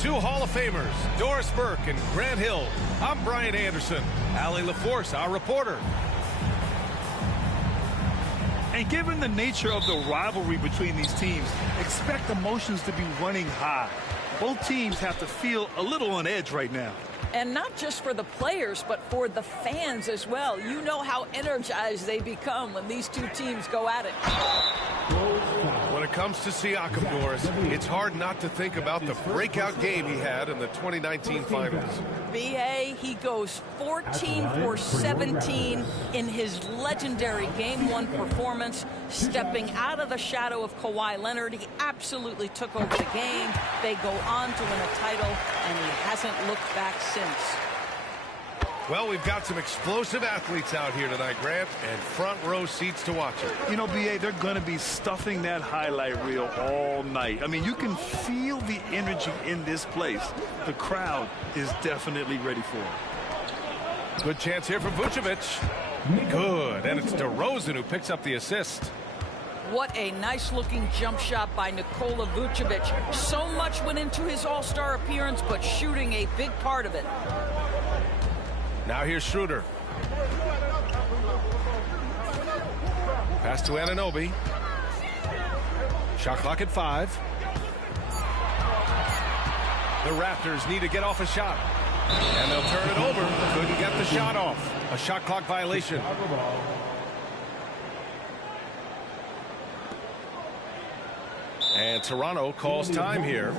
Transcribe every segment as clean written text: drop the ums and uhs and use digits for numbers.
Two Hall of Famers, Doris Burke and Grant Hill. I'm Brian Anderson. Allie LaForce, our reporter. And given the nature of the rivalry between these teams, expect emotions to be running high. Both teams have to feel a little on edge right now. And not just for the players, but for the fans as well. You know how energized they become when these two teams go at it. When it comes to Siakam, Doris, it's hard not to think about the breakout game he had in the 2019 finals. B.A., he goes 14 for 17 in his legendary Game 1 performance, stepping out of the shadow of Kawhi Leonard. He absolutely took over the game. They go on to win a title, and he hasn't looked back since. Well, we've got some explosive athletes out here tonight, Grant, and front row seats to watch it. You know, B.A., they're going to be stuffing that highlight reel all night. I mean, you can feel the energy in this place. The crowd is definitely ready for it. Good chance here for Vucevic. Good, and it's DeRozan who picks up the assist. What a nice-looking jump shot by Nikola Vucevic. So much went into his all-star appearance, but shooting a big part of it. Now here's Schroeder. Pass to Anunoby. Shot clock at 5. The Raptors need to get off a shot. And they'll turn it over. Couldn't get the shot off. A shot clock violation. And Toronto calls time here.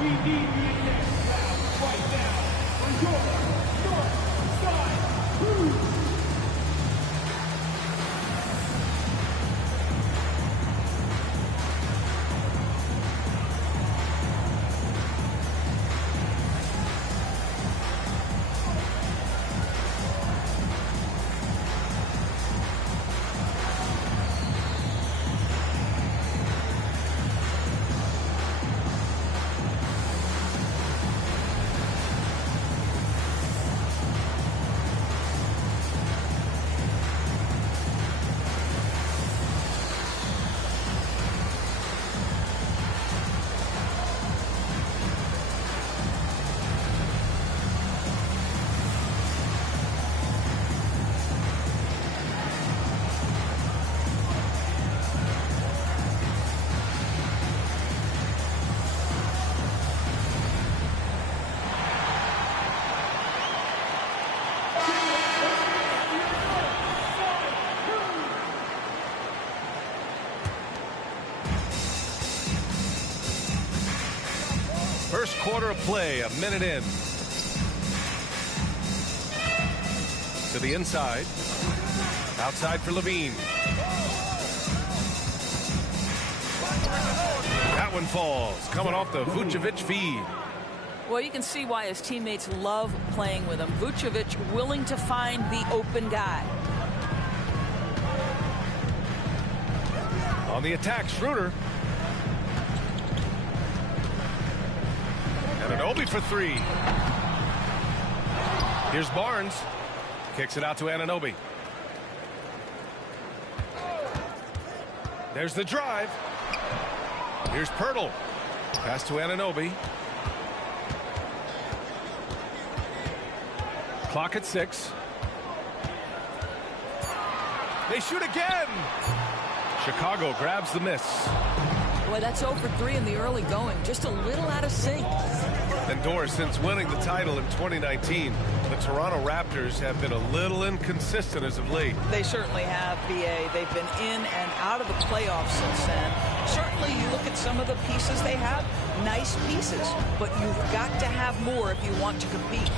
We need the next round right now for your North Side Crew. First quarter of play, a minute in. To the inside. Outside for Levine. That one falls. Coming off the Vucevic feed. Well, you can see why his teammates love playing with him. Vucevic willing to find the open guy. On the attack, Schroeder. Anunoby for 3. Here's Barnes. Kicks it out to Anunoby. There's the drive. Here's Pirtle. Pass to Anunoby. Clock at 6. They shoot again. Chicago grabs the miss. Boy, that's 0 for 3 in the early going. Just a little out of sync. And Doris, since winning the title in 2019, the Toronto Raptors have been a little inconsistent as of late. They certainly have, B.A. They've been in and out of the playoffs since then. Certainly, you look at some of the pieces they have, nice pieces, but you've got to have more if you want to compete.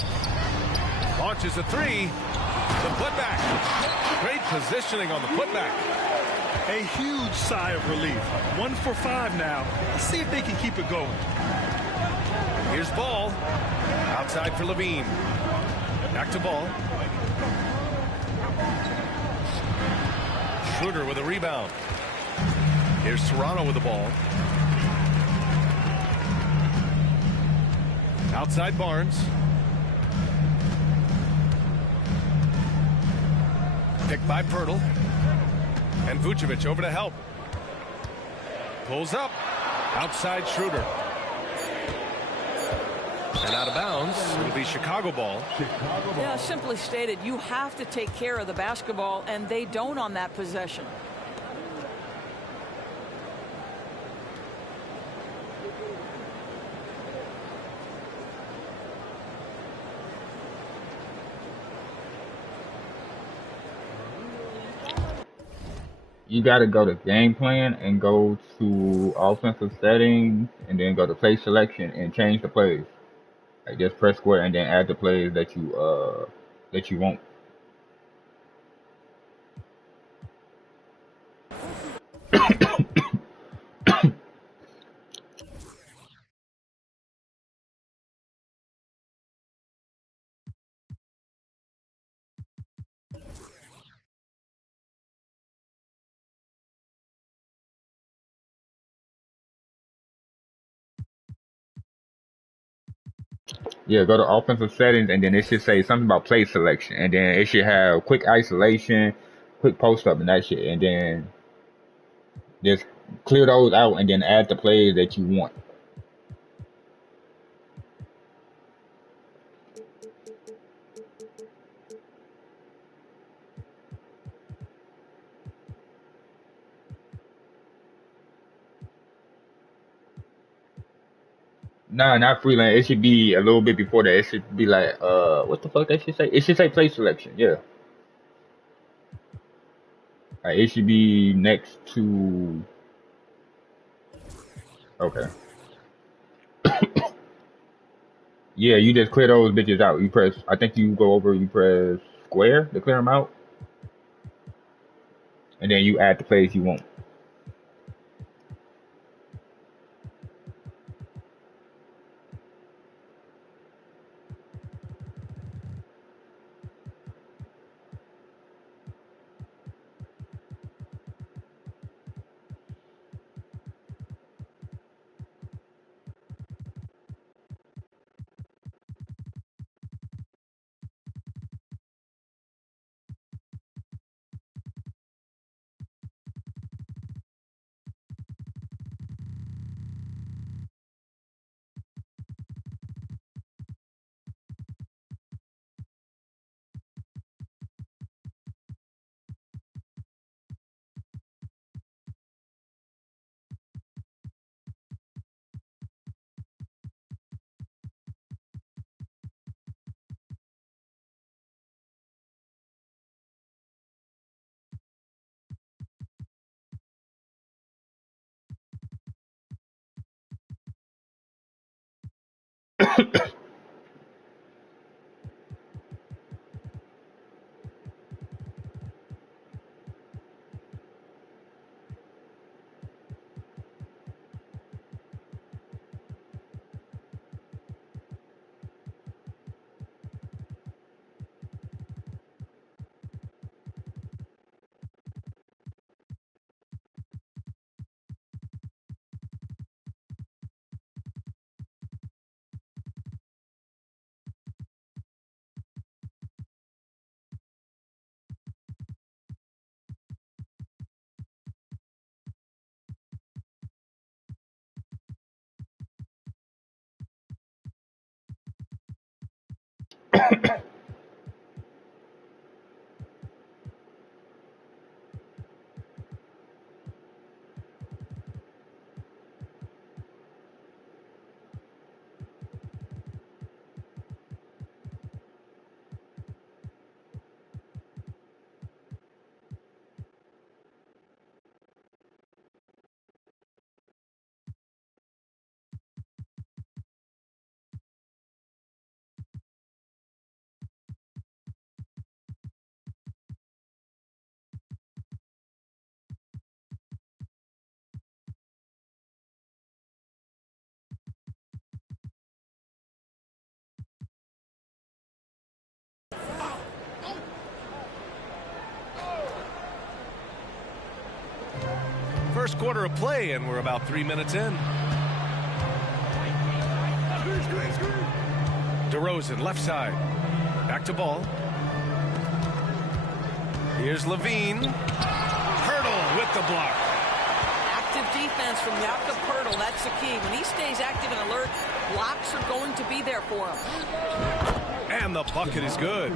Launches a 3. The putback. Great positioning on the putback. A huge sigh of relief. 1 for 5 now. Let's see if they can keep it going. Here's Ball. Outside for Levine. Back to Ball. Schroeder with a rebound. Here's Toronto with the ball. Outside Barnes. Picked by Pirtle. And Vucevic over to help. Pulls up. Outside Schroeder. And out of bounds. It'll be Chicago ball. Yeah, simply stated, you have to take care of the basketball, and they don't on that possession. You got to go to game plan and go to offensive settings and then go to play selection and change the plays. Like just press square and then add the plays that you want. Yeah, go to offensive settings and then it should say something about play selection and then it should have quick isolation, quick post up and that shit and then just clear those out and then add the plays that you want. Nah, not freelance. It should be a little bit before that. It should be like, what the fuck that should say? It should say play selection. Yeah. It should be next to. Okay. Yeah, you just clear those bitches out. You press. I think you go over. You press square to clear them out, and then you add the plays you want. First quarter of play, and we're about 3 minutes in. DeRozan, left side. Back to ball. Here's Levine. Hurdle with the block. Active defense from Jakob Poeltl. That's the key. When he stays active and alert, blocks are going to be there for him. And the bucket is good.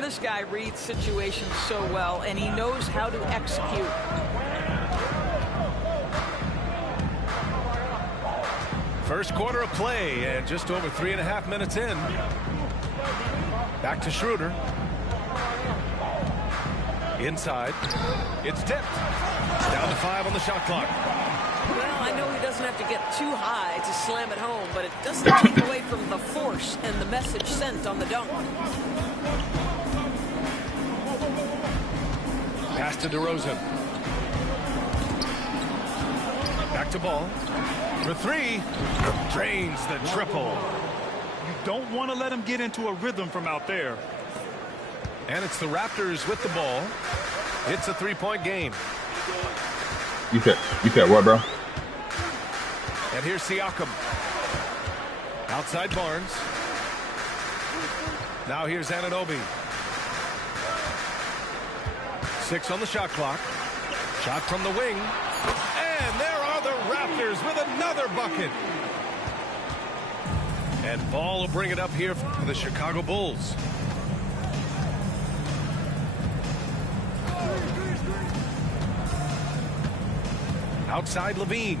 This guy reads situations so well, and he knows how to execute. First quarter of play, and just over 3.5 minutes in. Back to Schroeder. Inside. It's tipped. Down to 5 on the shot clock. Well, I know he doesn't have to get too high to slam it home, but it doesn't take away from the force and the message sent on the dunk. Pass to DeRozan. Back to Ball. For 3. Drains the triple. You don't want to let him get into a rhythm from out there. And it's the Raptors with the ball. It's a 3-point game. You said what, bro? And here's Siakam. Outside Barnes. Now here's Anunoby. 6 on the shot clock. Shot from the wing. And there are the Raptors with another bucket. And Ball will bring it up here for the Chicago Bulls. Outside Levine.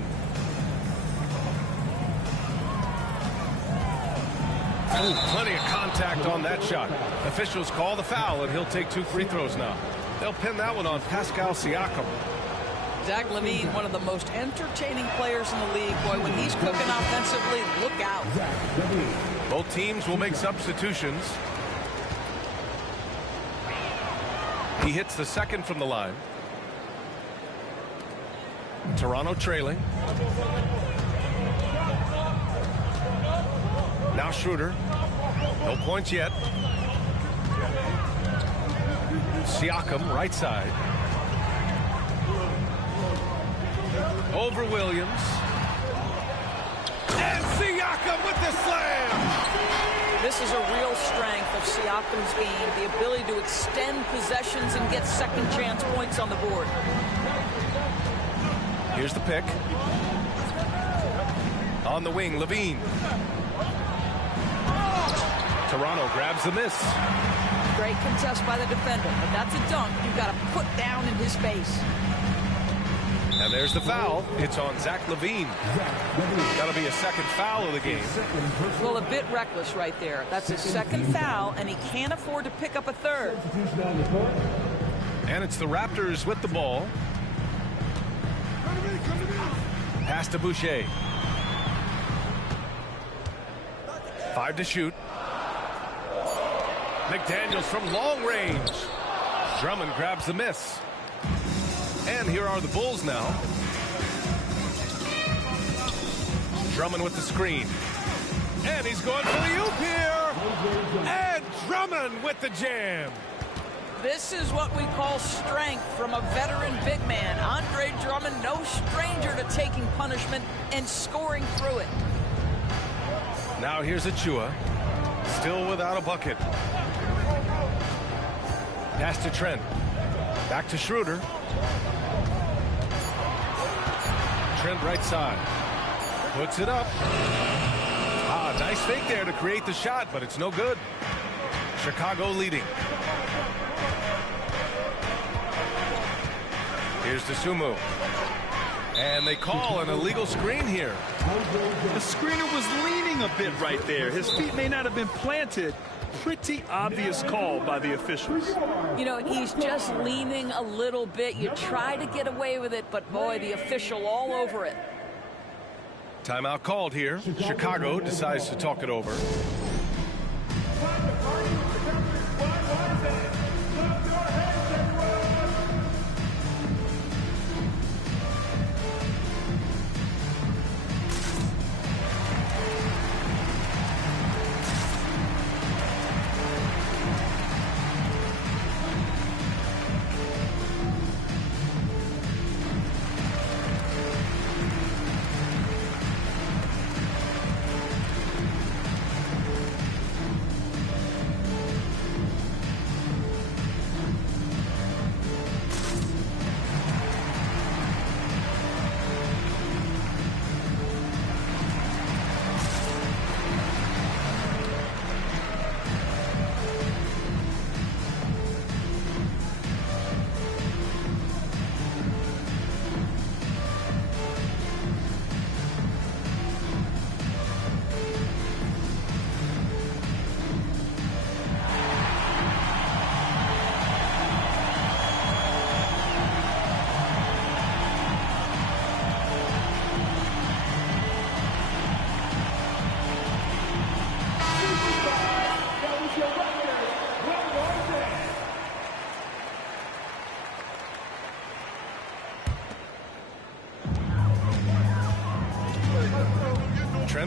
Oh, plenty of contact on that shot. Officials call the foul, and he'll take 2 free throws now. They'll pin that one on Pascal Siakam. Zach LaVine, one of the most entertaining players in the league. Boy, when he's cooking offensively, look out. Both teams will make substitutions. He hits the second from the line. Toronto trailing. Now Schroeder. No points yet. Siakam, right side. Over Williams. And Siakam with the slam! This is a real strength of Siakam's game, the ability to extend possessions and get second chance points on the board. Here's the pick. On the wing, Levine. Toronto grabs the miss. Great contest by the defender, but that's a dunk you've got to put down in his face. And there's the foul. It's on Zach LaVine. That'll be a second foul of the game. Well, a bit reckless right there. That's his second foul, and he can't afford to pick up a third. And it's the Raptors with the ball. Pass to Boucher. 5 to shoot. McDaniels from long range. Drummond grabs the miss. And here are the Bulls now. Drummond with the screen. And he's going for the oop here. And Drummond with the jam. This is what we call strength from a veteran big man. Andre Drummond, no stranger to taking punishment and scoring through it. Now here's Achua. Still without a bucket. Pass to Trent. Back to Schroeder. Trent right side. Puts it up. Ah, nice fake there to create the shot, but it's no good. Chicago leading. Here's Dosunmu. And they call an illegal screen here. The screener was leaning a bit right there. His feet may not have been planted. Pretty obvious call by the officials. You know, he's just leaning a little bit. You try to get away with it, but boy, the official all over it. Timeout called here. Chicago decides to talk it over.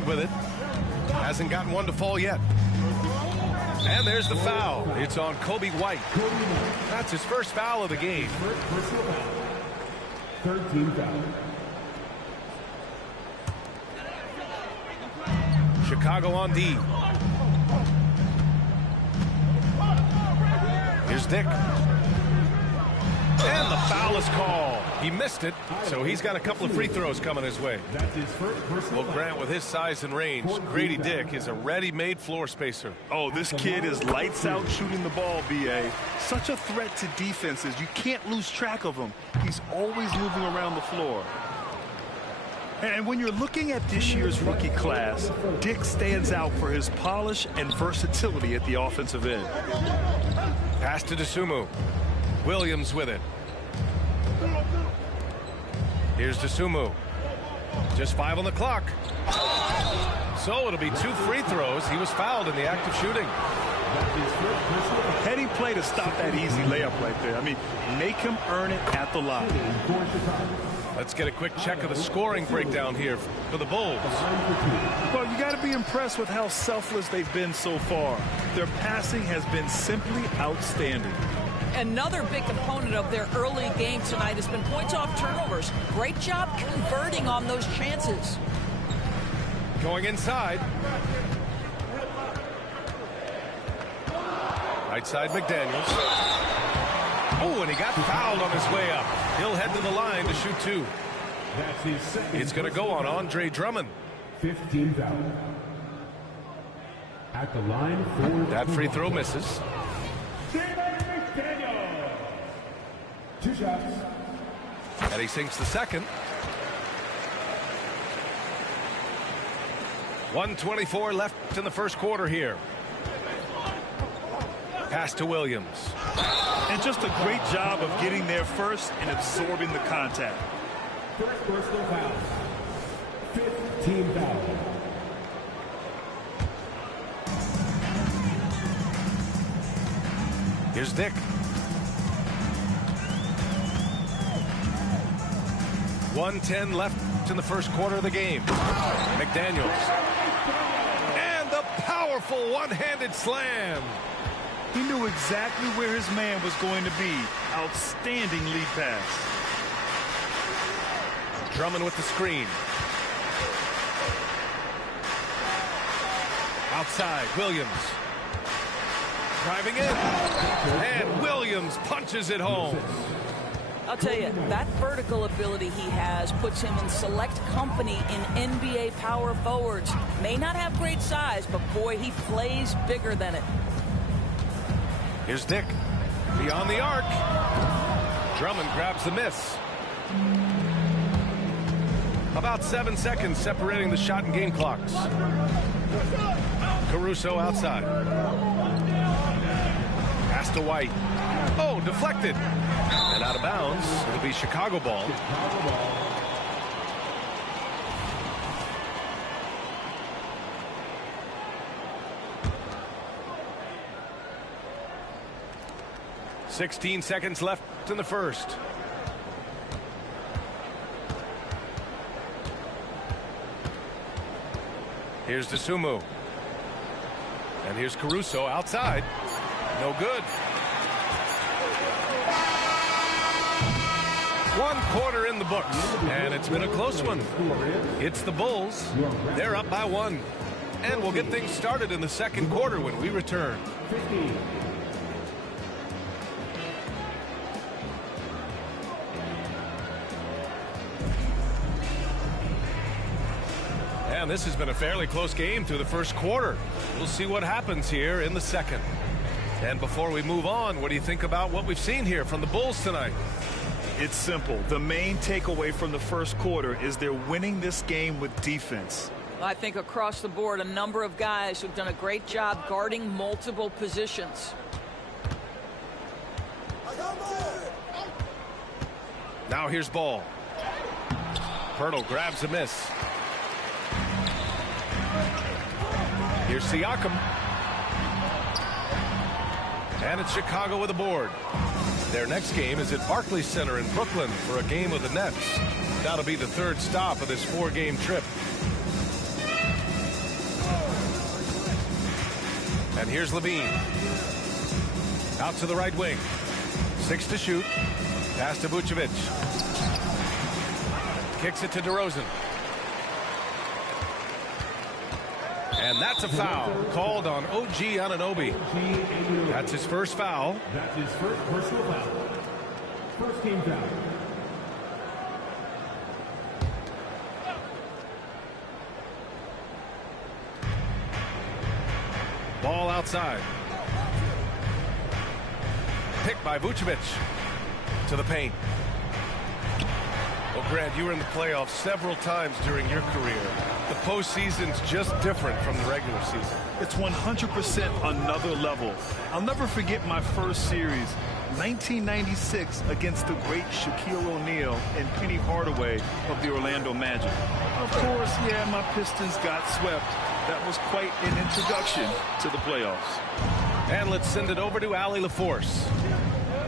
Drummond with it. Hasn't gotten one to fall yet. And there's the foul. It's on Kobe White. That's his first foul of the game. Personal foul. 13 foul. Chicago on D. Here's Dick. And the foul is called. He missed it, so he's got a couple of free throws coming his way. That's his first personal Well, Grant, with his size and range, Grady Dick is a ready-made floor spacer. Oh, this kid is lights out shooting the ball, B.A. Such a threat to defenses. You can't lose track of him. He's always moving around the floor. And when you're looking at this year's rookie class, Dick stands out for his polish and versatility at the offensive end. Pass to DeSumo. Williams with it. Here's DeSumo. Just 5 on the clock. So it'll be 2 free throws. He was fouled in the act of shooting. Heady play to stop that easy layup right there. I mean, make him earn it at the line. Let's get a quick check of the scoring breakdown here for the Bulls. Well, you got to be impressed with how selfless they've been so far. Their passing has been simply outstanding. Another big component of their early game tonight has been points off turnovers. Great job converting on those chances. Going inside. Right side, McDaniels. Oh, and he got fouled on his way up. He'll head to the line to shoot 2. That's his second. It's going to go on Andre Drummond. 15 foul. At the line for That free throw misses. Daniel. 2 shots. And he sinks the second. 1:24 left in the first quarter here. Pass to Williams. And just a great job of getting there first and absorbing the contact. First personal foul. 15 foul. Here's Dick. 1:10 left in the first quarter of the game. McDaniels. And the powerful one-handed slam. He knew exactly where his man was going to be. Outstanding lead pass. Drummond with the screen. Outside, Williams. Driving in. And Williams punches it home. I'll tell you, that vertical ability he has puts him in select company in NBA power forwards. May not have great size, but boy, he plays bigger than it. Here's Dick. Beyond the arc. Drummond grabs the miss. About 7 seconds separating the shot and game clocks. Caruso outside. Pass to White. Oh, deflected. And out of bounds. It'll be Chicago ball. "16 seconds left in the first. Here's DeSumo. And here's Caruso outside. No good. 1 quarter in the books, and it's been a close one. It's the Bulls. They're up by 1. And we'll get things started in the second quarter when we return. 15. And this has been a fairly close game through the first quarter. We'll see what happens here in the second. And before we move on, what do you think about what we've seen here from the Bulls tonight? It's simple. The main takeaway from the first quarter is they're winning this game with defense. I think across the board, a number of guys who've done a great job guarding multiple positions. Now here's Ball. Pirtle grabs a miss. Here's Siakam. And it's Chicago with a board. Their next game is at Barclays Center in Brooklyn for a game with the Nets. That'll be the third stop of this 4-game trip. And here's Levine. Out to the right wing. 6 to shoot. Pass to Vucevic. Kicks it to DeRozan. And that's a foul called on OG Anunoby. That's his first foul. That's his first personal foul. First team foul. Ball outside. Picked by Vucevic. To the paint. Well, Grant, you were in the playoffs several times during your career. The postseason's just different from the regular season. It's 100% another level. I'll never forget my first series, 1996, against the great Shaquille O'Neal and Penny Hardaway of the Orlando Magic. Of course, yeah, my Pistons got swept. That was quite an introduction to the playoffs. And let's send it over to Allie LaForce.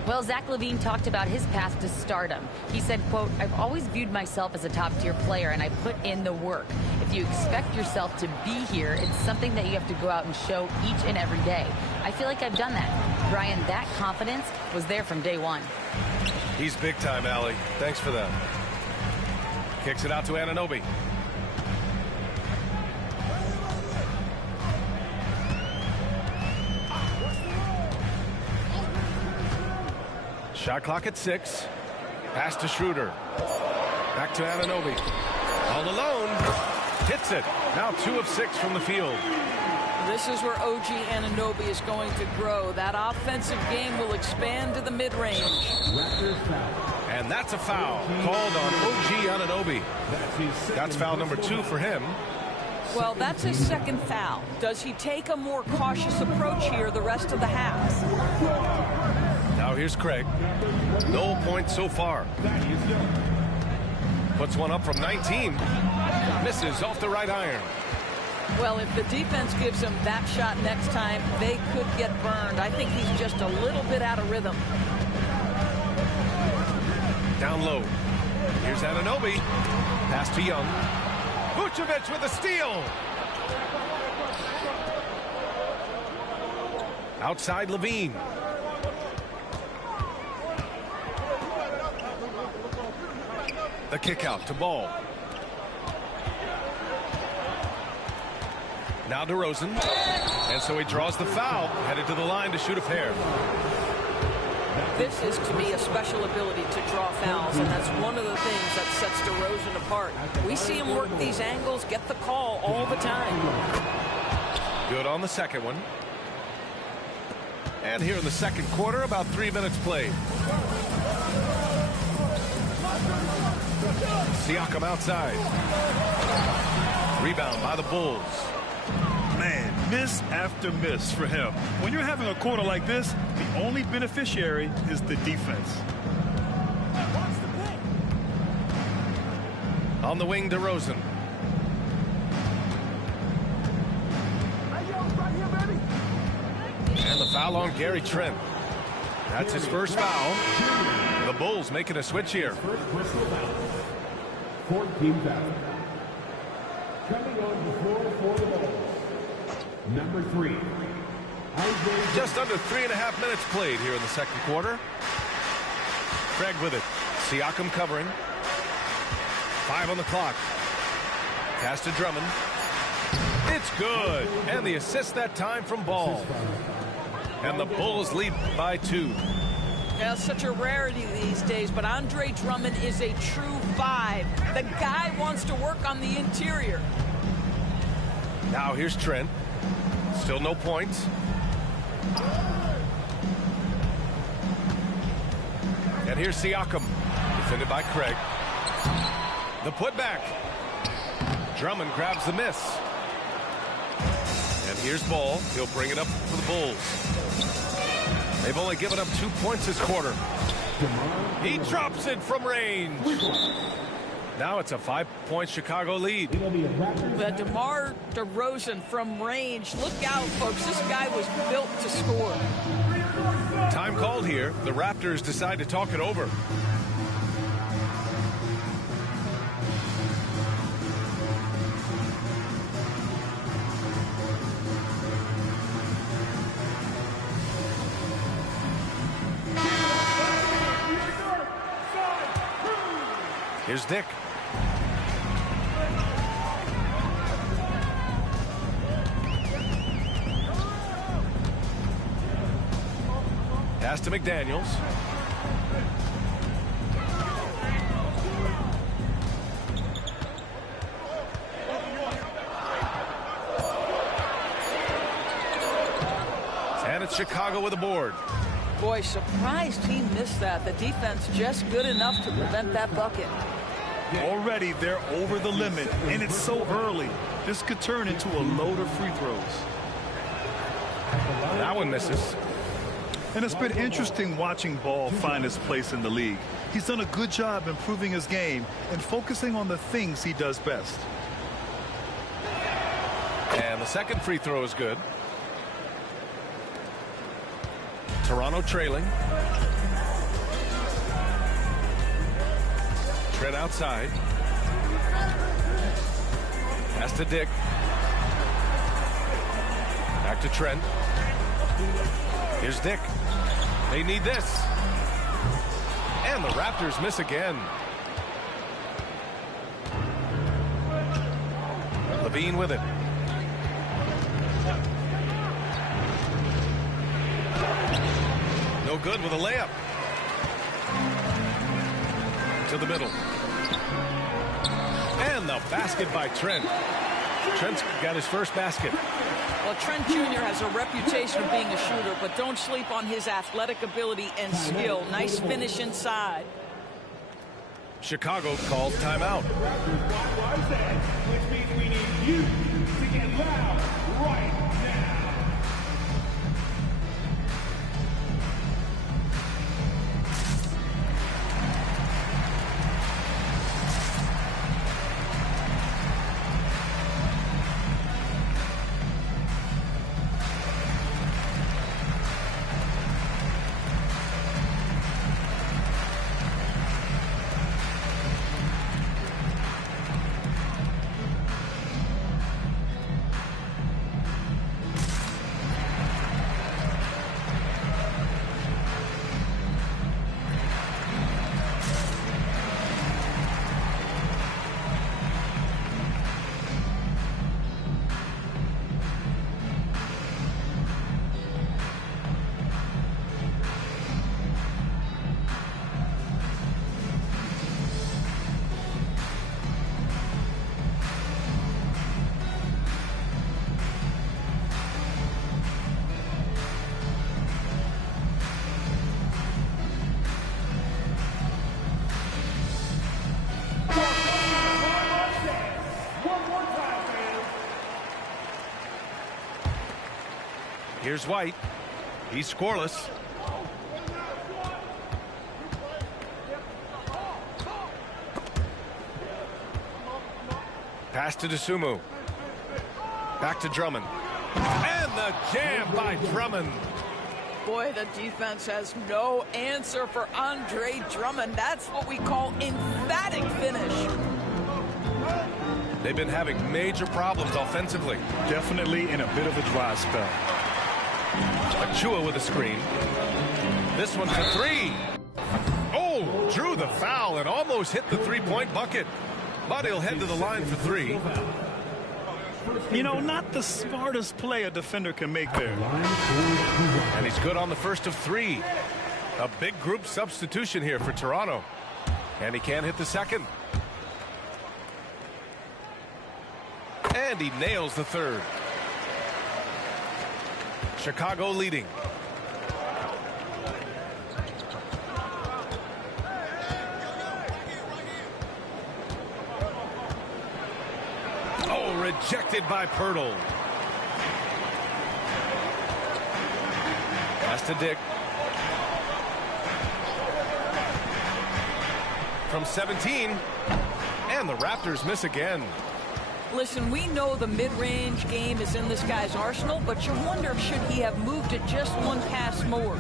Well, Zach LaVine talked about his path to stardom. He said, quote, "I've always viewed myself as a top-tier player, and I put in the work. If you expect yourself to be here, it's something that you have to go out and show each and every day. I feel like I've done that." Brian, that confidence was there from day one. He's big time, Allie. Thanks for that. Kicks it out to Anunoby. Shot clock at 6. Pass to Schroeder. Back to Anunoby. All alone. Hits it. Now 2 of 6 from the field. This is where OG Anunoby is going to grow. That offensive game will expand to the mid-range. And that's a foul called on OG Anunoby. That's foul number 2 for him. Well, that's his second foul. Does he take a more cautious approach here the rest of the half? Now here's Craig. No points so far. Puts one up from 19. Misses off the right iron. Well, if the defense gives him that shot next time, they could get burned. I think he's just a little bit out of rhythm. Down low. Here's Anunoby. Pass to Young. Vucevic with a steal. Outside Levine. The kick out to Ball. Now DeRozan. And so he draws the foul, headed to the line to shoot a pair. This is, to me, a special ability to draw fouls, and that's one of the things that sets DeRozan apart. We see him work these angles, get the call all the time. Good on the second one. And here in the second quarter, about 3 minutes played. Siakam outside. Rebound by the Bulls. Man, miss after miss for him. When you're having a quarter like this, the only beneficiary is the defense. On the wing, DeRozan. And the foul on Gary Trent. That's his first foul. The Bulls making a switch here. First personal foul. 14 foul. Coming on the floor for the Bulls. Number 3. Just under 3.5 minutes played here in the second quarter. Craig with it. Siakam covering. 5 on the clock. Pass to Drummond. It's good. And the assist that time from Ball. And the Bulls lead by 2. Yeah, such a rarity these days, but Andre Drummond is a true 5. The guy wants to work on the interior. Now here's Trent. Still no points. And here's Siakam. Defended by Craig. The putback. Drummond grabs the miss. And here's Ball. He'll bring it up for the Bulls. They've only given up 2 points this quarter. He drops it from range. Now it's a 5-point Chicago lead. But DeMar DeRozan from range. Look out, folks. This guy was built to score. Time called here. The Raptors decide to talk it over. Here's Dick. Pass to McDaniels. And it's Chicago with a board. Boy, surprised he missed that. The defense just good enough to prevent that bucket. Already they're over the limit, and it's so early. This could turn into a load of free throws. That one misses. And it's been interesting watching Ball find his place in the league. He's done a good job improving his game and focusing on the things he does best. And the second free throw is good. Toronto trailing. Trent outside. Pass to Dick. Back to Trent. Here's Dick. They need this. And the Raptors miss again. Levine with it. No good with a layup. To the middle. And the basket by Trent. Trent's got his first basket. Well, Trent Jr. has a reputation of being a shooter, but don't sleep on his athletic ability and skill. Nice finish inside. Chicago calls timeout. Which means we need you to get loud right now. Here's White. He's scoreless. Pass to DeSumo. Back to Drummond. And the jam by Drummond. Boy, the defense has no answer for Andre Drummond. That's what we call emphatic finish. They've been having major problems offensively. Definitely in a bit of a dry spell. Achua with a screen. This one for three. Oh, drew the foul and almost hit the three-point bucket. But he'll head to the line for three. You know, not the smartest play a defender can make there. And he's good on the first of three. A big group substitution here for Toronto. And he can't hit the second. And he nails the third. Chicago leading. Oh, rejected by Pirtle. Pass to Dick. From 17. And the Raptors miss again. Listen, we know the mid-range game is in this guy's arsenal, but you wonder, should he have moved it just one pass more?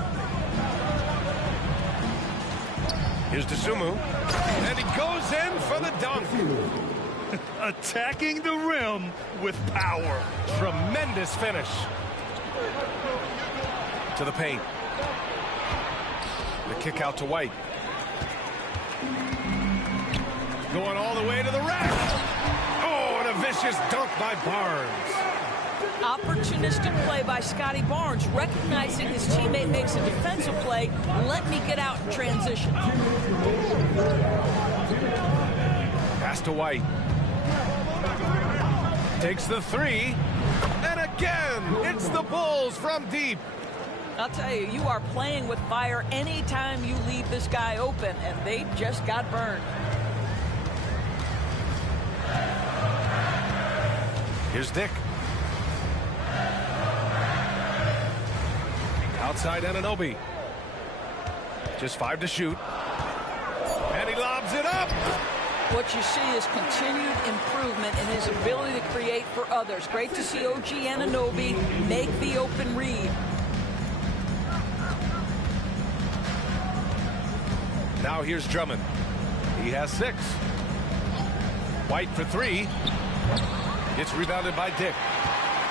Here's DeSumo. And he goes in for the dunk. Attacking the rim with power. Tremendous finish. To the paint. The kick out to White. going all the way to the rack. Oh, and a vicious dunk by Barnes. Opportunistic play by Scotty Barnes, recognizing his teammate makes a defensive play. Let me get out in transition. Pass to White. Takes the three. And again, it's the Bulls from deep. I'll tell you, you are playing with fire anytime you leave this guy open, and they just got burned. Here's Dick. Outside Anunoby. Just 5 to shoot. And he lobs it up. What you see is continued improvement in his ability to create for others. Great to see OG Anunoby make the open read. Now here's Drummond. He has 6. White for 3. It's rebounded by Dick.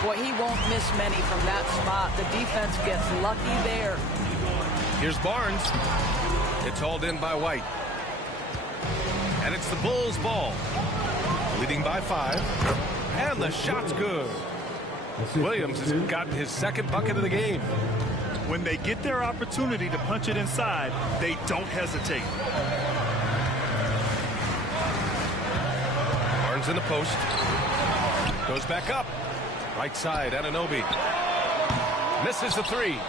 Boy, he won't miss many from that spot. The defense gets lucky there. Here's Barnes. It's hauled in by White. And it's the Bulls' ball. Leading by 5. And the shot's good. Williams has gotten his 2nd bucket of the game. When they get their opportunity to punch it inside, they don't hesitate. Barnes in the post. Goes back up. Right side, Anunoby. Misses the 3.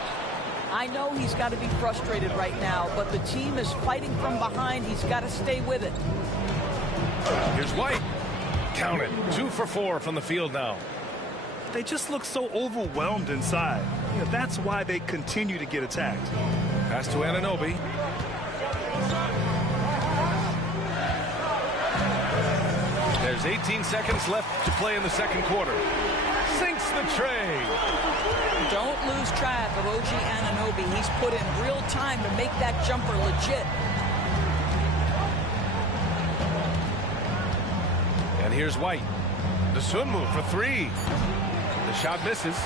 I know he's got to be frustrated right now, but the team is fighting from behind. He's got to stay with it. Here's White. Count it. 2 for 4 from the field now. They just look so overwhelmed inside. You know, that's why they continue to get attacked. Pass to Anunoby. There's 18 seconds left to play in the 2nd quarter. Sinks the tray. Don't lose track of OG Anunoby. He's put in real time to make that jumper legit. And here's White. The swim move for 3. The shot misses.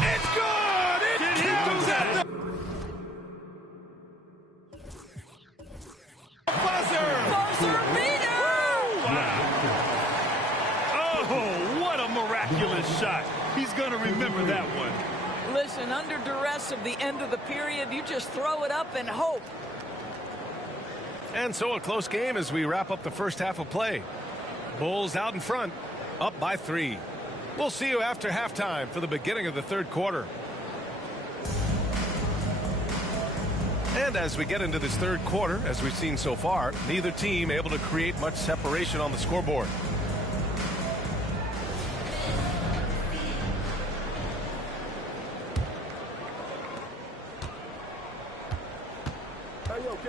It's good! It counts at the buzzer! Buzzer beater! Oh, what a miraculous shot. He's going to remember that one. Listen, under duress of the end of the period, you just throw it up and hope. And so a close game as we wrap up the first half of play. Bulls out in front, up by 3. We'll see you after halftime for the beginning of the 3rd quarter. And as we get into this 3rd quarter, as we've seen so far, neither team able to create much separation on the scoreboard.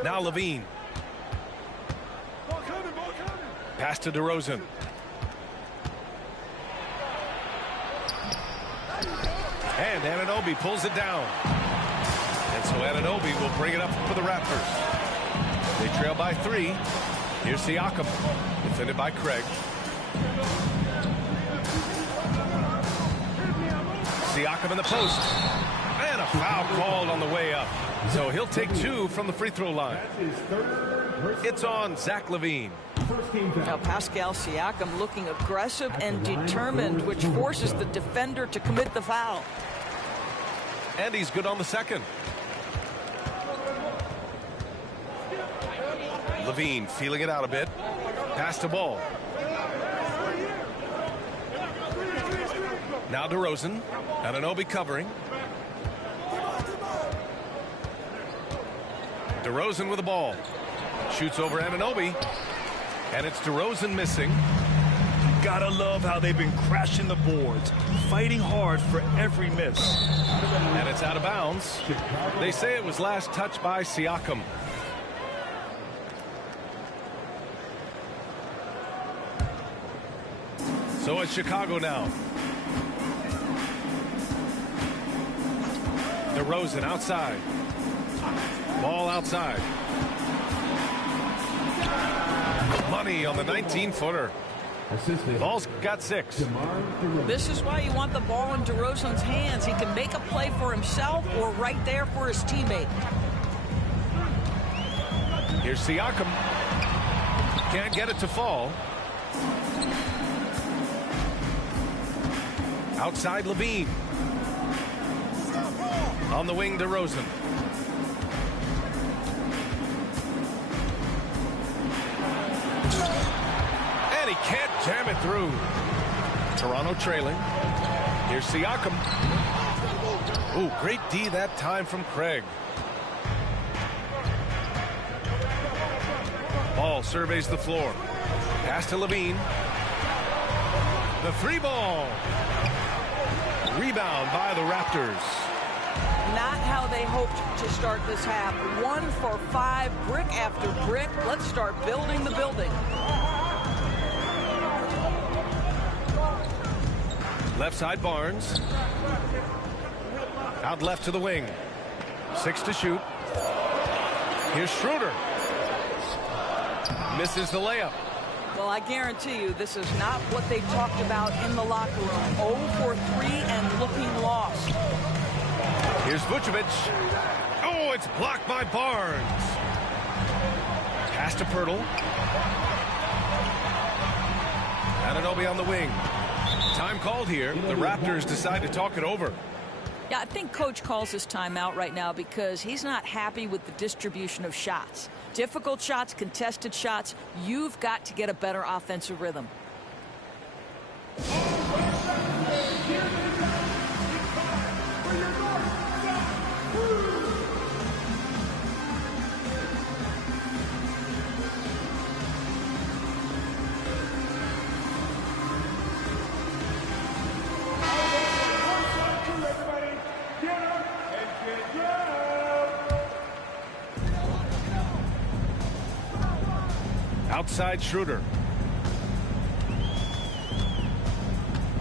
Now Levine. Pass to DeRozan. And Anunoby pulls it down. And so Anunoby will bring it up for the Raptors. They trail by 3. Here's Siakam. Defended by Craig. Siakam in the post. And a foul called on the way up. So he'll take 2 from the free throw line. It's on Zach LaVine. Now Pascal Siakam looking aggressive and determined, which forces the defender to commit the foul. And he's good on the 2nd. LaVine feeling it out a bit. Pass to ball. Now DeRozan. Anunoby covering. DeRozan with the ball. Shoots over Anunoby. And it's DeRozan missing. Gotta love how they've been crashing the boards, fighting hard for every miss. And it's out of bounds. They say it was last touched by Siakam. So it's Chicago now. DeRozan outside. Ball outside. Money on the 19-footer. Ball's got 6. This is why you want the ball in DeRozan's hands. He can make a play for himself or right there for his teammate. Here's Siakam. Can't get it to fall. Outside Levine. On the wing, DeRozan. And he can't jam it through. Toronto trailing. Here's Siakam. Ooh, great D that time from Craig. Ball surveys the floor. Pass to Levine. The three ball. Rebound by the Raptors. Not how they hoped to start this half. 1 for 5, brick after brick. Let's start building the building. Left side Barnes. Out left to the wing. 6 to shoot. Here's Schroeder. Misses the layup. Well, I guarantee you this is not what they talked about in the locker room. 0 for 3 and looking lost. Here's Vucevic. Oh, it's blocked by Barnes. Pass to Pirtle. Anunoby on the wing. Time called here. The Raptors decide to talk it over. Yeah, I think Coach calls this timeout right now because he's not happy with the distribution of shots. Difficult shots, contested shots. You've got to get a better offensive rhythm. Outside Schroeder.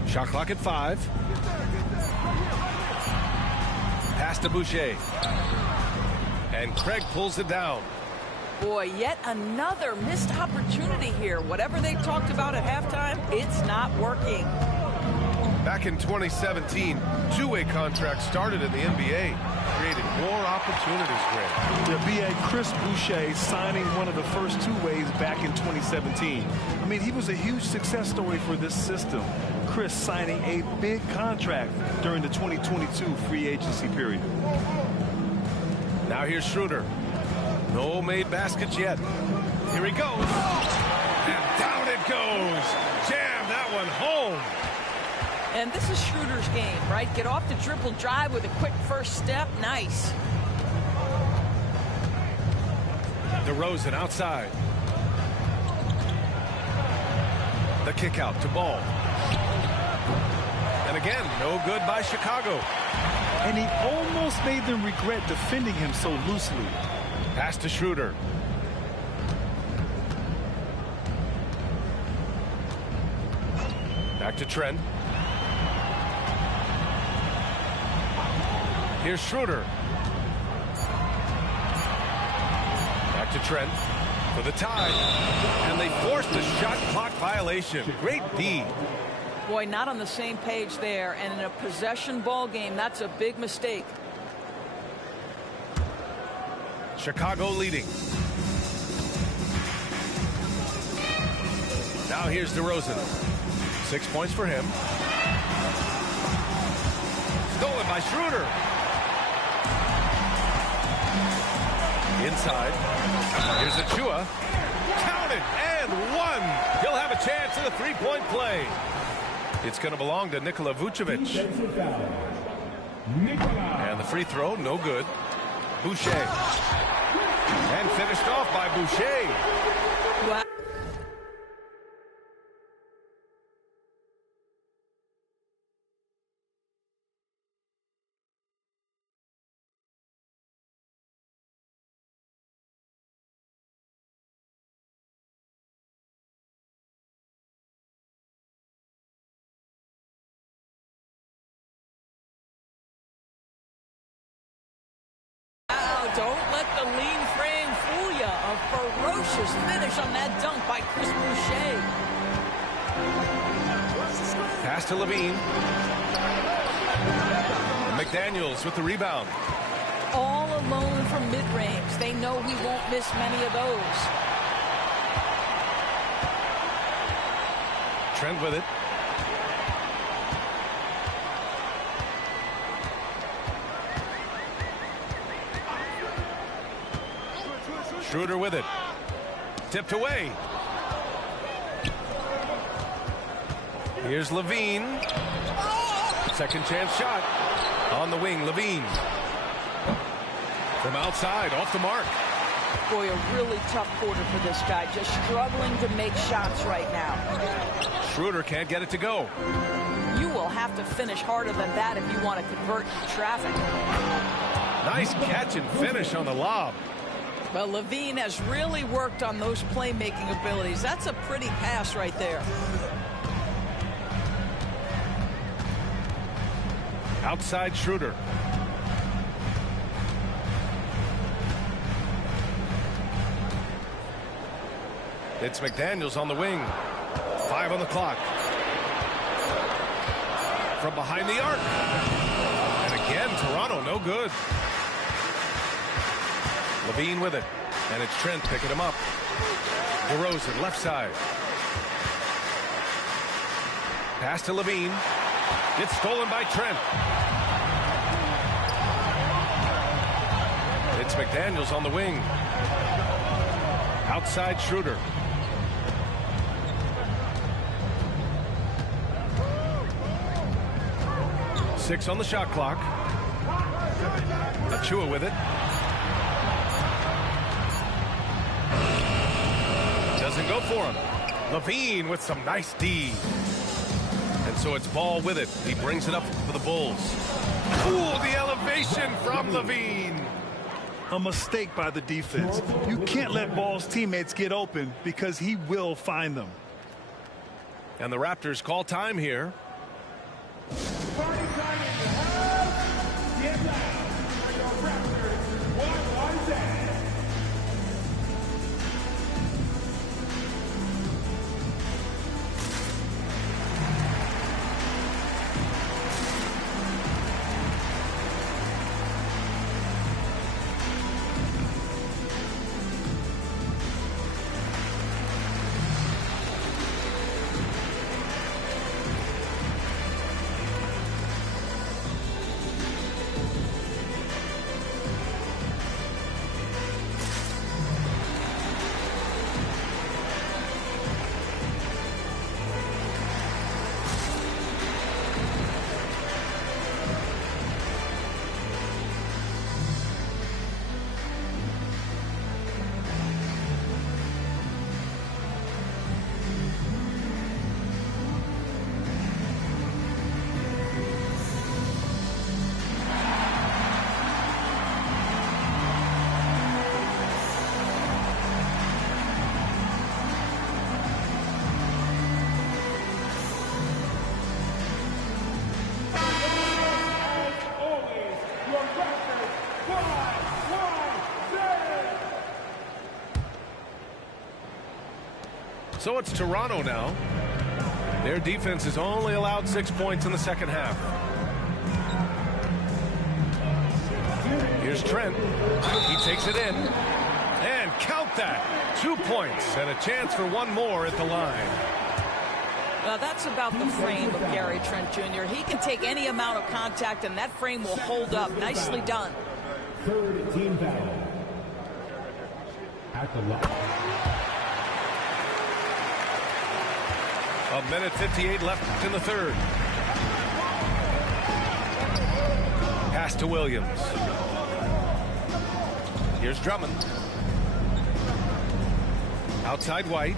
Shot clock at 5. Pass to Boucher. And Craig pulls it down. Boy, yet another missed opportunity here. Whatever they talked about at halftime, it's not working. Back in 2017, two-way contracts started in the NBA. Created more opportunities, Greg. The BA Chris Boucher signing one of the first two-ways back in 2017. I mean, he was a huge success story for this system. Chris signing a big contract during the 2022 free agency period. Now here's Schroeder. No made baskets yet. Here he goes. And down it goes. Jam that one home. And this is Schroeder's game, right? Get off the triple drive with a quick first step. Nice. DeRozan outside. The kick out to Ball. And again, no good by Chicago. And he almost made them regret defending him so loosely. Pass to Schroeder. Back to Trent. Here's Schroeder. Back to Trent for the tie. And they forced a shot clock violation. Great D. Boy, not on the same page there. And in a possession ball game, that's a big mistake. Chicago leading. Now here's DeRozan. 6 points for him. Stolen by Schroeder. Inside. Here's Achua. Counted and one. He'll have a chance in the three-point play. It's going to belong to Nikola Vucevic. And the free throw, no good. Boucher. And finished off by Boucher. Wow. Don't let the lean frame fool you. A ferocious finish on that dunk by Chris Boucher. Pass to Levine. McDaniels with the rebound. all alone from mid-range. They know he won't miss many of those. Trent with it. Schroeder with it. Tipped away. Here's Levine. Second chance shot. On the wing, Levine. From outside, off the mark. Boy, a really tough quarter for this guy. Just struggling to make shots right now. Schroeder can't get it to go. You will have to finish harder than that if you want to convert traffic. Nice catch and finish on the lob. Well, Levine has really worked on those playmaking abilities. That's a pretty pass right there. Outside Schroeder. It's McDaniels on the wing. 5 on the clock. From behind the arc. And again, Toronto no good. Levine with it. And it's Trent picking him up. DeRozan left side. Pass to Levine. It's stolen by Trent. It's McDaniels on the wing. Outside Schroeder. Six on the shot clock. Achua with it. Doesn't go for him. Levine with some nice D. And so it's Ball with it. He brings it up for the Bulls. Ooh, the elevation from Levine. A mistake by the defense. You can't let Ball's teammates get open because he will find them. And the Raptors call time here. Party time in the house. Get loud for your Raptors. What was that? So it's Toronto now. Their defense has only allowed 6 points in the second half. Here's Trent. He takes it in. And count that. 2 points and a chance for one more at the line. Now that's about the frame of Gary Trent Jr. He can take any amount of contact and that frame will hold up. Nicely done. Third team foul. At the line. A minute 58 left in the third. Pass to Williams. Here's Drummond. Outside White.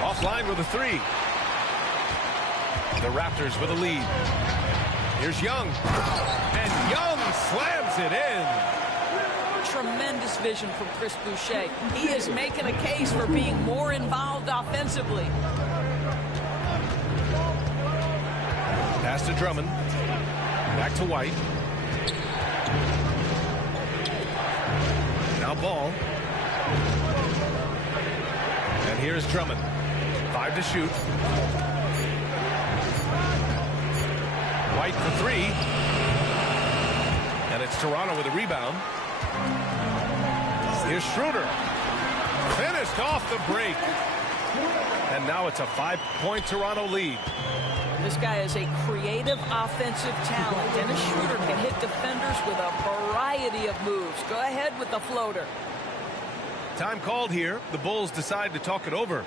Offline with a three. The Raptors with a lead. Here's Young. And Young slams it in. Tremendous vision from Chris Boucher. He is making a case for being more involved offensively. Pass to Drummond. Back to White. Now Ball. And here's Drummond. 5 to shoot. White for three. And it's Toronto with a rebound. Here's Schroeder. Finished off the break. And now it's a 5-point Toronto lead. This guy is a creative offensive talent. Dennis Schroeder can hit defenders with a variety of moves. Go ahead with the floater. Time called here. The Bulls decide to talk it over.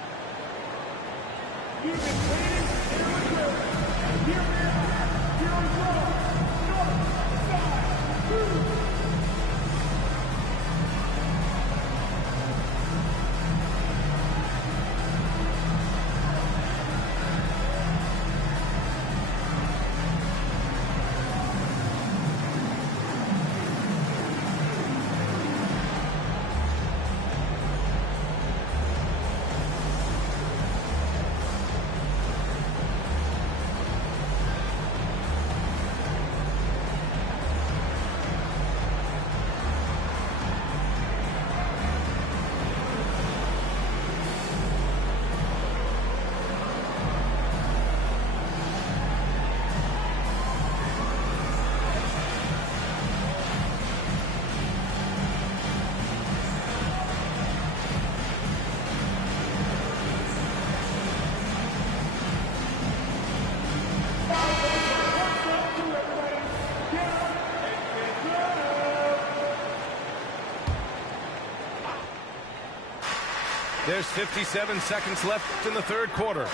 There's 57 seconds left in the third quarter.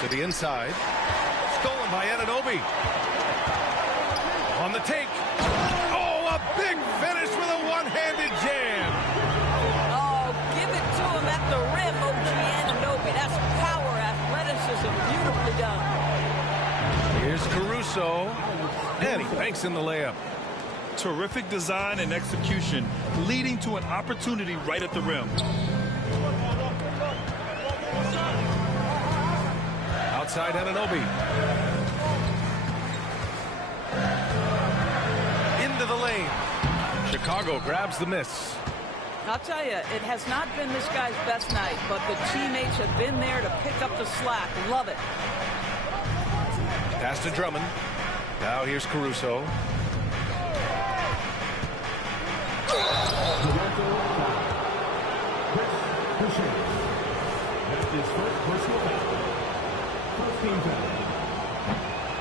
To the inside. Stolen by Anunoby. On the take. Oh, a big finish with a one-handed jam. Oh, give it to him at the rim, OG Anunoby. That's power, athleticism, beautifully done. Here's Caruso. And he banks in the layup. Terrific design and execution, leading to an opportunity right at the rim. Outside Anunoby. Into the lane. Chicago grabs the miss. I'll tell you, it has not been this guy's best night, but the teammates have been there to pick up the slack. Love it. Pass to Drummond. Now here's Caruso.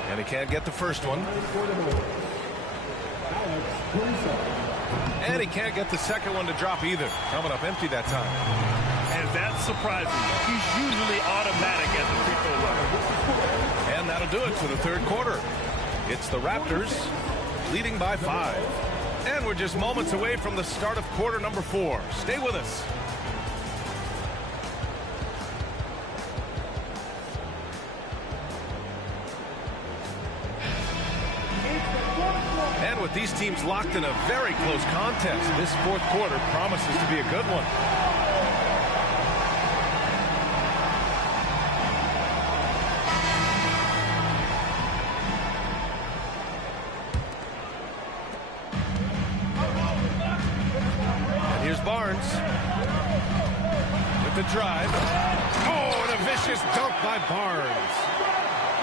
And he can't get the first one. And he can't get the second one to drop either. Coming up empty that time. And that's surprising. He's usually automatic at the free throw line. And that'll do it for the third quarter. It's the Raptors leading by 5. And we're just moments away from the start of quarter number 4. Stay with us. And with these teams locked in a very close contest, this fourth quarter promises to be a good one. And here's Barnes with the drive. Oh, and a vicious dunk by Barnes.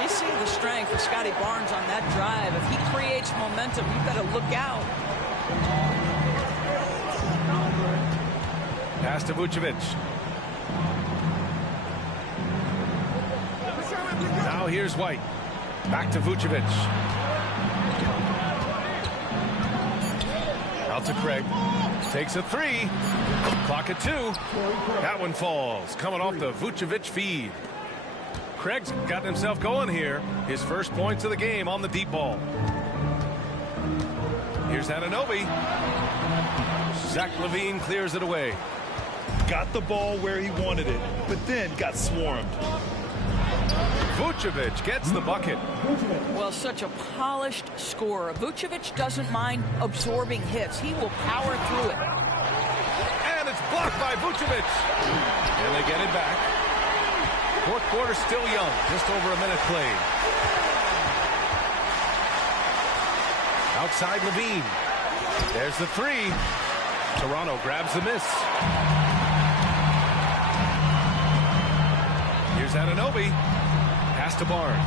You see the strength of Scotty Barnes on that drive. If he creates momentum, you better look out. Pass to Vucevic. Now here's White. Back to Vucevic. Out to Craig. Takes a 3. Clock at 2. That one falls. Coming off the Vucevic feed. Craig's got himself going here. His first points of the game on the deep ball. Here's Anunoby. Zach LaVine clears it away. Got the ball where he wanted it, but then got swarmed. Vucevic gets the bucket. Well, such a polished scorer. Vucevic doesn't mind absorbing hits. He will power through it. And it's blocked by Vucevic. And they get it back. Fourth quarter still young. Just over a minute played. Outside LaVine. There's the 3. Toronto grabs the miss. Here's Anunoby. Pass to Barnes.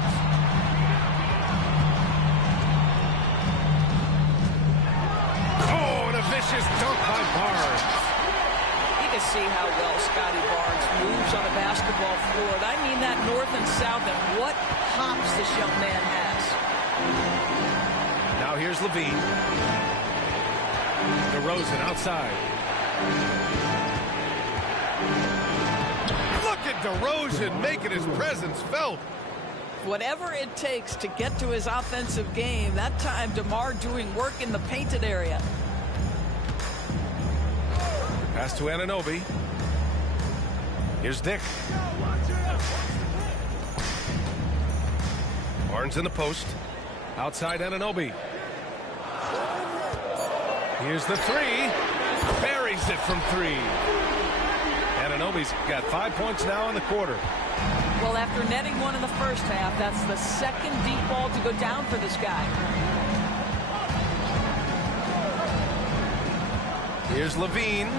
see how well Scotty Barnes moves on a basketball floor. I mean that north and south, and what hops this young man has. Now here's Levine. DeRozan outside. Look at DeRozan making his presence felt. Whatever it takes to get to his offensive game. That time, DeMar doing work in the painted area. Pass to Anunoby. Here's Dick. Barnes in the post. Outside Anunoby. Here's the three. Buries it from three. Anunoby's got 5 points now in the quarter. Well, after netting one in the first half, that's the second deep ball to go down for this guy. Here's Levine.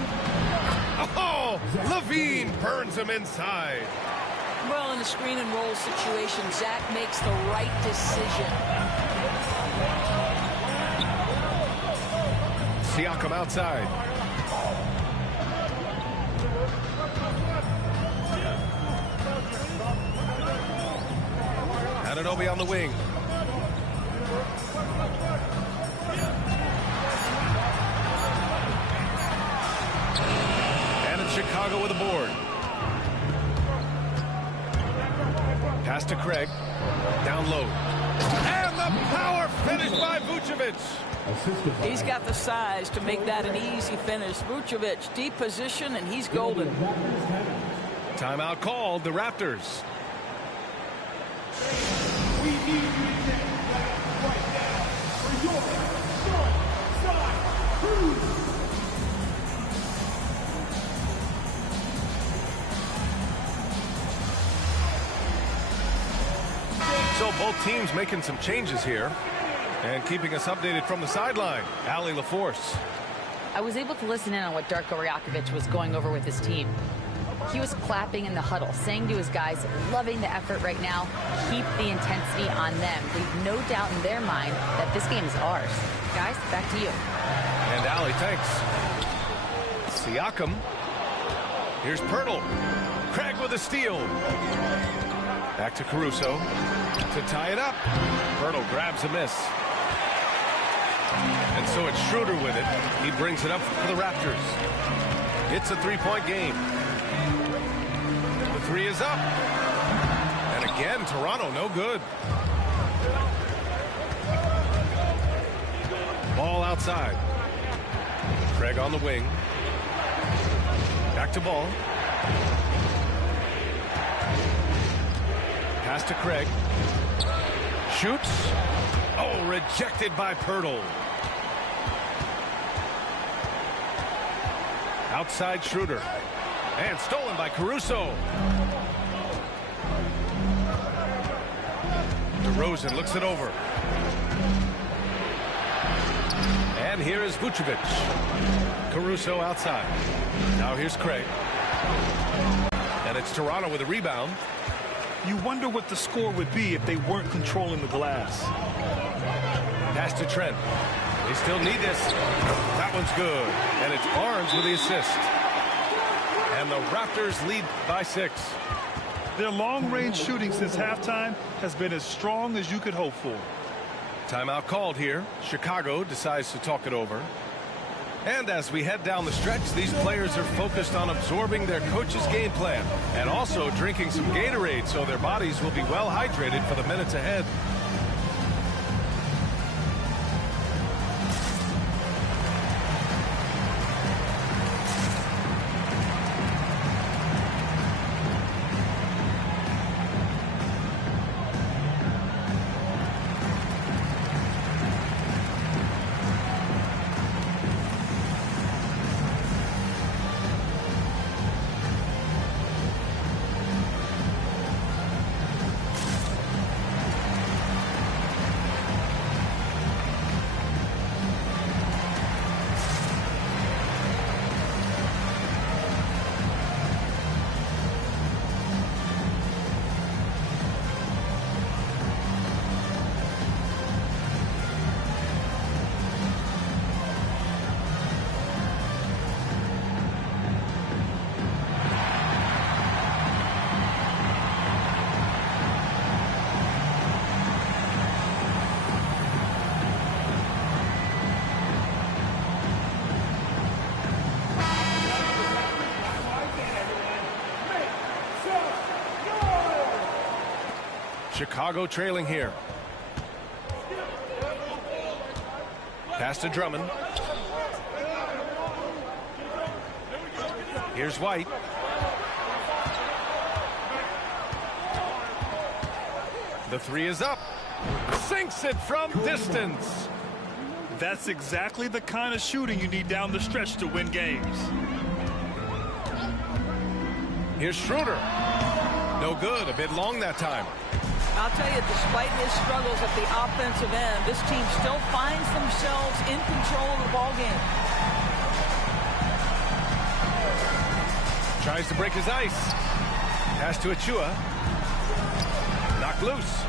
Oh, Levine burns him inside. Well, in the screen and roll situation, Zach makes the right decision. Siakam outside. Anunoby on the wing. And it's Chicago with a board. Pass to Craig. Down low. And the power finish by Vucevic. He's got the size to make that an easy finish. Vucevic, deep position, and he's golden. Timeout called, the Raptors. We need you to get right now for your Northside Cruise. So both teams making some changes here and keeping us updated from the sideline. Allie LaForce. I was able to listen in on what Darko Rajakovic was going over with his team. He was clapping in the huddle, saying to his guys, loving the effort right now, keep the intensity on them. Leave no doubt in their mind that this game is ours. Guys, back to you. And Allie, thanks. Siakam. Here's Pirtle. Craig with a steal. Back to Caruso to tie it up. Pirtle grabs a miss. And so it's Schroeder with it. He brings it up for the Raptors. It's a three-point game. The three is up. And again, Toronto no good. Ball outside. Craig on the wing. Back to Ball. Pass to Craig. Shoots. Oh, rejected by Pirtle. Outside Schroeder. And stolen by Caruso. DeRozan looks it over. And here is Vucevic. Caruso outside. Now here's Craig. And it's Toronto with a rebound. You wonder what the score would be if they weren't controlling the glass. Pass to Trent. They still need this. That one's good. And it's Barnes with the assist. And the Raptors lead by 6. Their long-range shooting since halftime has been as strong as you could hope for. Timeout called here. Chicago decides to talk it over. And as we head down the stretch, these players are focused on absorbing their coach's game plan and also drinking some Gatorade so their bodies will be well hydrated for the minutes ahead. Chicago trailing here. Pass to Drummond. Here's White. The three is up. Sinks it from distance. That's exactly the kind of shooting you need down the stretch to win games. Here's Schroeder. No good. A bit long that time. I'll tell you, despite his struggles at the offensive end, this team still finds themselves in control of the ball game. Tries to break his ice. Pass to Achua. Knocked loose.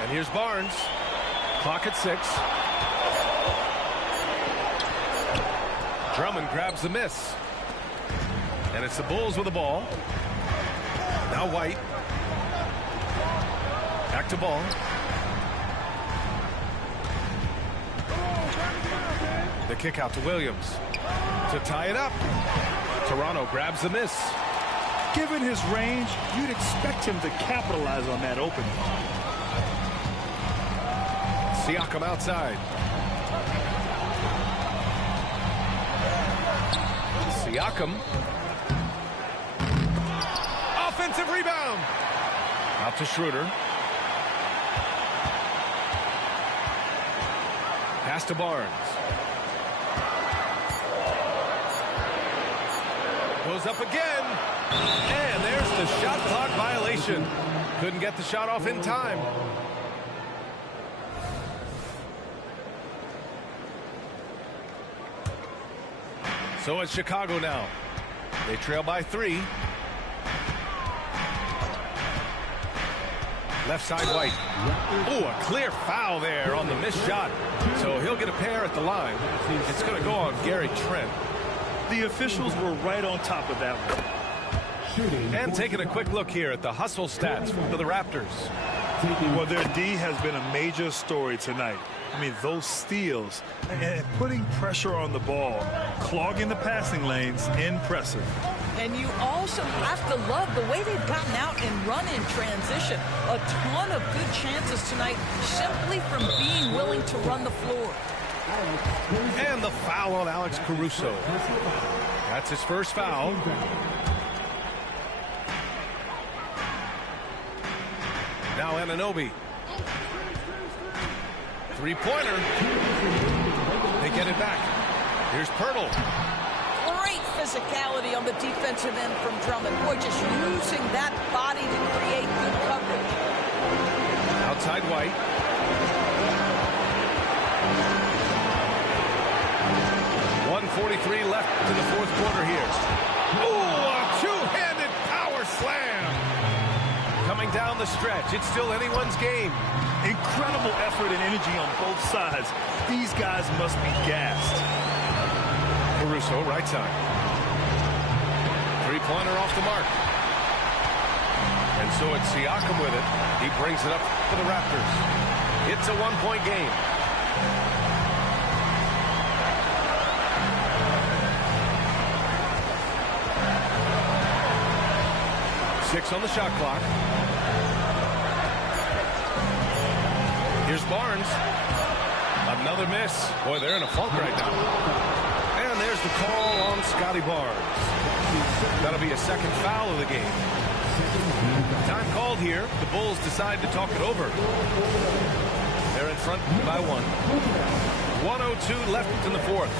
And here's Barnes. Clock at 6. Drummond grabs the miss. And it's the Bulls with the ball. Now White. Back to ball. The kick out to Williams. To tie it up. Toronto grabs the miss. Given his range, you'd expect him to capitalize on that opening. Siakam outside. Siakam. Offensive rebound. Out to Schroeder. Pass to Barnes. Goes up again. And there's the shot clock violation. Couldn't get the shot off in time. So it's Chicago now. They trail by 3. Left side White. Oh, a clear foul there on the missed shot. So he'll get a pair at the line. It's going to go on Gary Trent. The officials were right on top of that one. And taking a quick look here at the hustle stats for the Raptors. Well, their D has been a major story tonight. I mean, those steals and putting pressure on the ball, clogging the passing lanes, impressive. And you also have to love the way they've gotten out and run in transition. A ton of good chances tonight simply from being willing to run the floor. And the foul on Alex Caruso. That's his first foul. Now Anunoby. Three-pointer. They get it back. Here's Pirtle. Great physicality on the defensive end from Drummond. Boy, just using that body to create good coverage. Outside White. .143 left in the fourth quarter here. Ooh, a two-handed power slam. Coming down the stretch. It's still anyone's game. Incredible effort and energy on both sides. These guys must be gassed. Caruso, right side. Three-pointer off the mark. And so it's Siakam with it. He brings it up for the Raptors. It's a one-point game. Six on the shot clock. Here's Barnes. Another miss. Boy, they're in a funk right now. And there's the call on Scotty Barnes. That'll be a second foul of the game. Time called here. The Bulls decide to talk it over. They're in front by 1. 1:02 left in the fourth.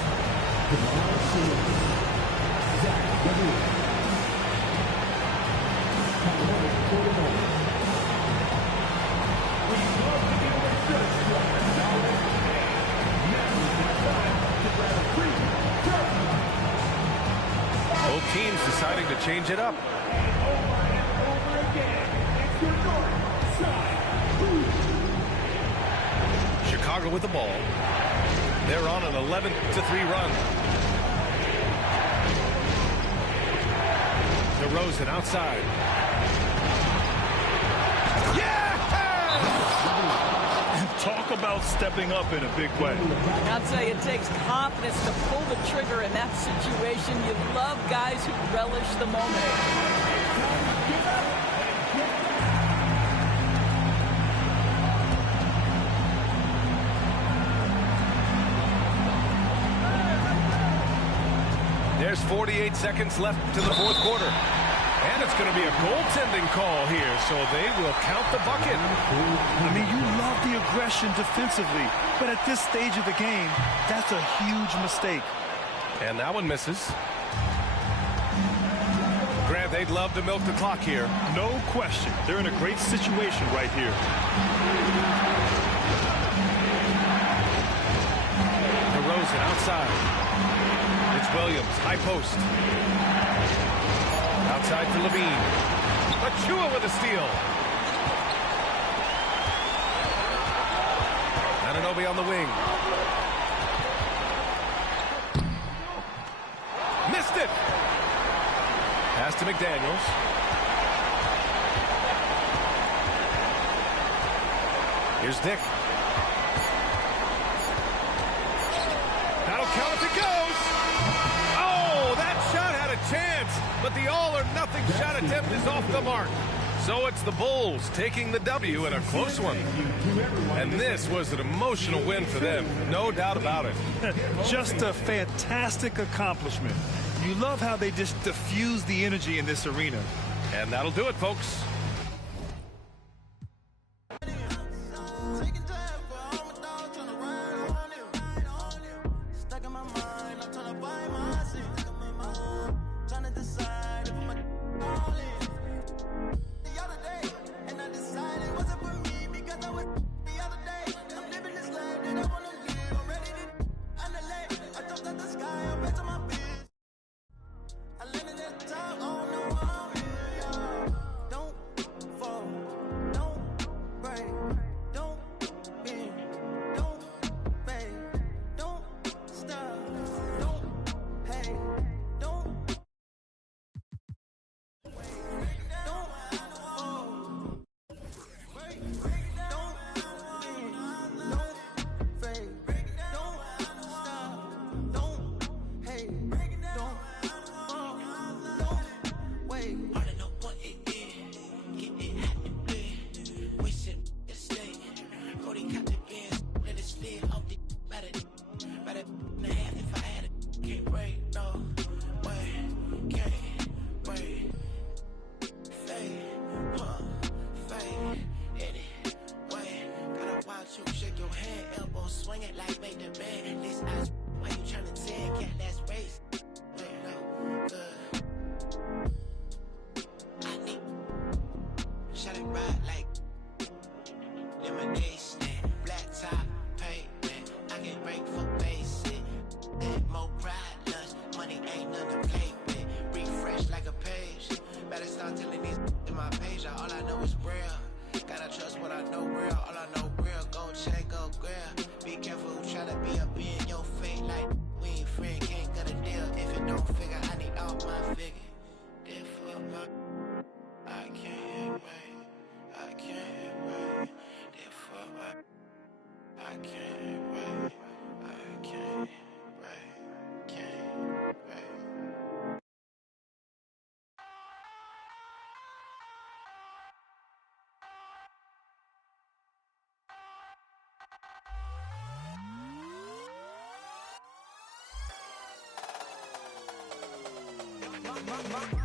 Both teams deciding to change it up. Chicago with the ball. They're on an 11-3 run. DeRozan outside. Talk about stepping up in a big way. I'll tell you, it takes confidence to pull the trigger in that situation. You love guys who relish the moment. There's 48 seconds left to the fourth quarter. And it's going to be a goaltending call here, so they will count the bucket. I mean, you love the aggression defensively, but at this stage of the game, that's a huge mistake. And that one misses. Grant, they'd love to milk the clock here. No question. They're in a great situation right here. DeRozan outside. It's Williams, high post. Outside to Levine. Achua with a steal. Anunoby on the wing. Missed it. Pass to McDaniels. Here's Dick. That'll count if it goes. Oh, that shot had a chance, but the all-or-nothing shot attempt is off the mark. So it's the Bulls taking the W in a close one. And this was an emotional win for them, no doubt about it. Just a fantastic accomplishment. You love how they just diffuse the energy in this arena. And that'll do it, folks.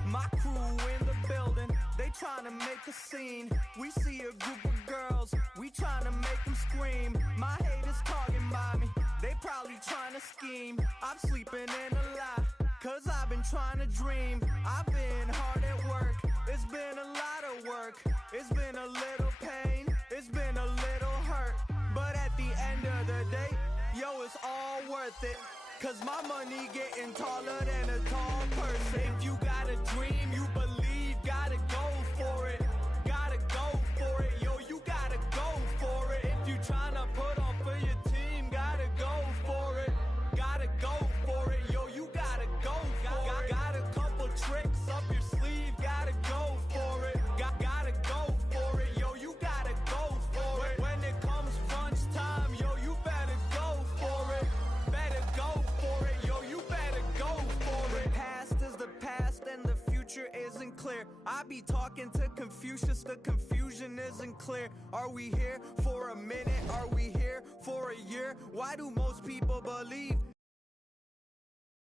My crew in the building, they tryna make a scene. We see a group of girls, we tryna make them scream. My haters talking about me, they probably tryna scheme. I'm sleeping in a lot, cause I've been trying to dream. I've been hard at work, it's been a lot of work. It's been a little pain, it's been a little hurt. But at the end of the day, yo, it's all worth it. Cause my money getting taller than a tall person. If you got a dream, you believe, gotta go for it. Gotta go for it, yo, you gotta go for it. If you tryna put on for your team, gotta go for it. Gotta go for it, yo, you gotta go for it. Got a couple tricks up your sleeve, gotta go for it. Gotta go for it, yo, you gotta go for it. When it comes crunch time, yo, you better go for it. Better go for it, yo, you better go for it. Past is the past and the future isn't clear. I be talking to Confucius, the confusion isn't clear. Are we here for a minute? Are we here for a year? Why do most people believe